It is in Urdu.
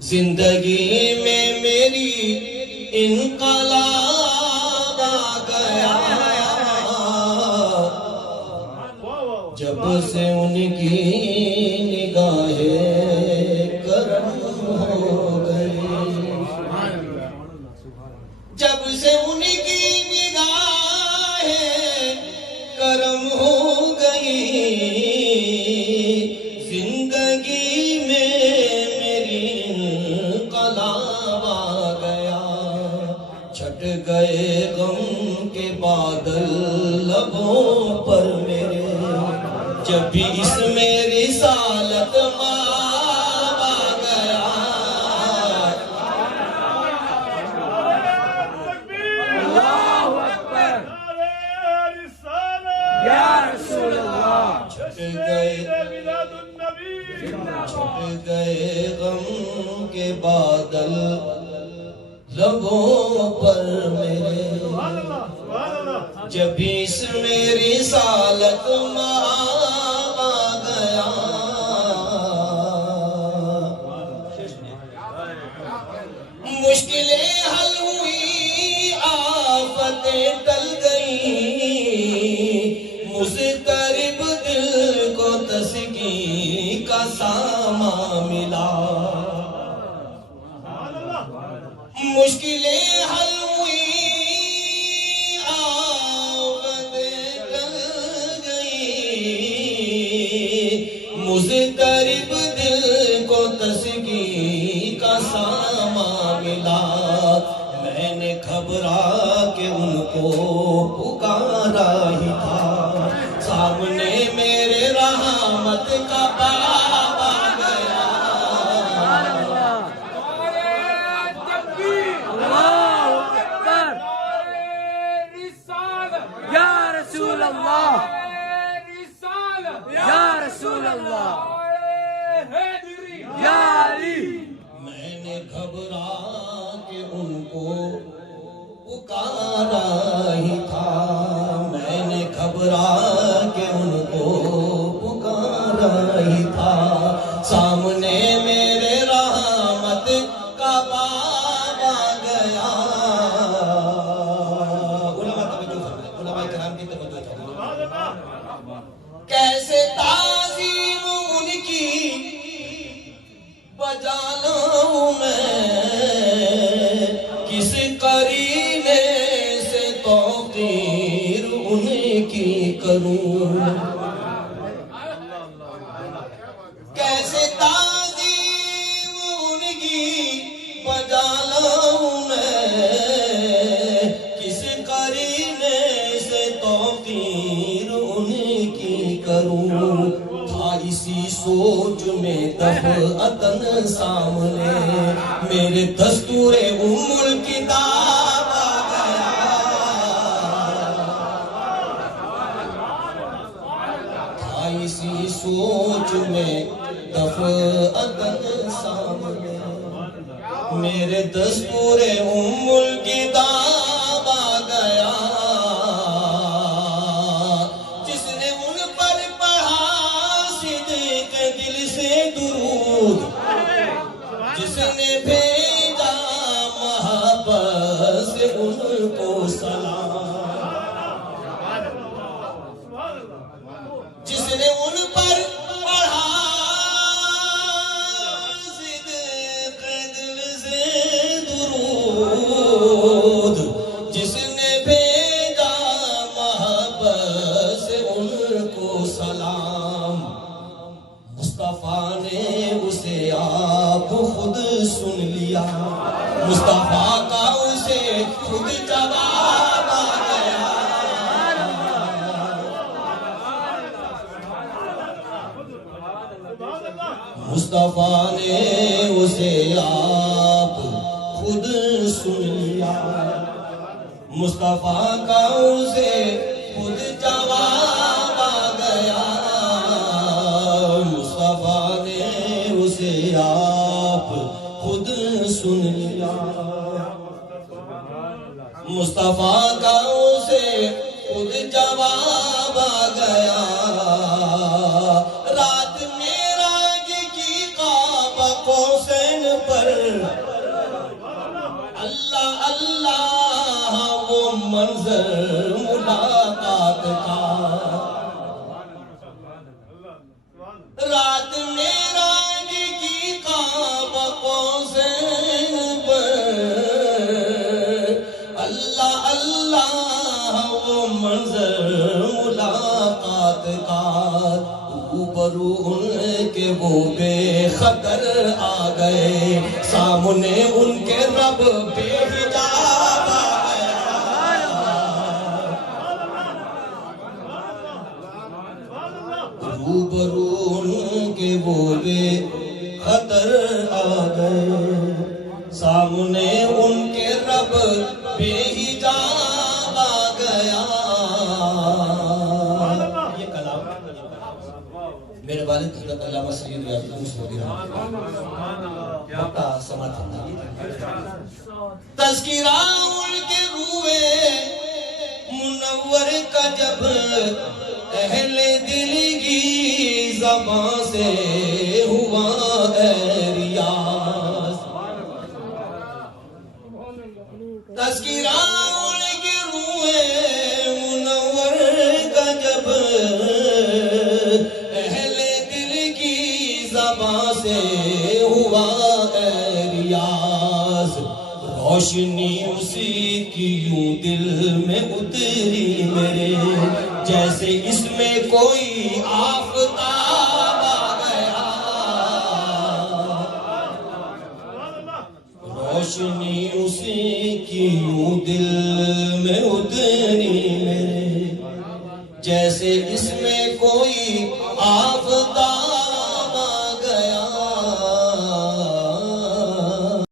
زندگی میں میری انقلاب آ گیا جب سے ان کی نگاہ کرم ہو گئی، جب سے ان کی نگاہ کرم ہو گئی، زندگی میں میری انقلاب آ گیا، چھٹ گئے غم کے بادل لبوں پر میرے، جب بھی اس میں رسالت مآب آ گیا۔ اللہ اکبر یا رسول اللہ، چھٹ گئے غم کے بادل لبوں پر میرے، جب بھی اس میں رسالت مآب آ گیا۔ مشکلیں حل ہوئی، آفتیں ٹل گئیں، مضطرب دل کو تسکین کا سامان ملا، مشکلیں حل ہوئی، آفتیں ٹل گئیں، مضطرب دل کو تسکین کا سامان ملا، میں نے گھبرا کے ان کو پکارا ہی تھا، سامنے میرے رحمت کا باب آ گیا۔ اللہ اکبر یا رسول اللہ، یا رسول اللہ، یا علی۔ میں نے گھبرا کے ان کو پکارا ہی تھا، میں نے گھبرا کے ان کو پکارا ہی تھا، سامنے میرے رحمت کا باب آ گیا۔ علماء کرام کی توجہ فرمائیں، کیسے تعظیم ان کی بجا لوں میں، کس قرینے سے توقیر ان کی کروں، کیسے تعظیم ان کی بجا لوں میں، کس قرینے سے توقیر ان کی کروں، تھا اسی سوچ میں دفعتاً سامنے میرے دستور ام الکتاب آ گیا، تھا اسی سوچ میں دفعتاً سامنے میرے دستور ام الکتاب آ گیا، جس نے ان پر پڑھا صدق دل سے درود، جس نے بھیجا محبت سے ان کو سلام، جس نے ان پر پڑھا صدق دل سے درود، جس نے بھیجا محبت سے ان کو سلام، مصطفیٰ نے اسے آپ خود سن لیا، مصطفیٰ کا اسے خود جواب آ گیا، مصطفیٰ نے اسے آپ خود سن لیا، مصطفیٰ کا اسے خود جواب آ گیا، مصطفیٰ نے اسے آپ خود سن لیا، مصطفیٰ کا اسے خود جواب آ گیا، رات معراج کی قاب قوسین پر روبرو ان کے وہ بے خطر آ گئے، سامنے ان کے رب بے حجاب آ گیا۔ روبرو ان کے وہ بے خطر آ گئے، سامنے ان کے رب بے حجاب آ گیا۔ یہ کلام میرے والد حضرت علامہ سید ریاض الدین سعودی رحمہ کا سماعت ہے۔ تذکرہ ان کے روئے منور کا جب اہل دل کی زبان سے ہوا اے ریاض، تذکرہ ان کے روئے منور کا جب اہل دل کی زبان سے ہوا اے ریاض، روشنی اسی کی یوں دل میں اتری میرے، جیسے اس میں کوئی آفتاب آ گیا۔ روشنی اسی کی یوں دل میں اتری میرے، جیسے اس میں کوئی آفتاب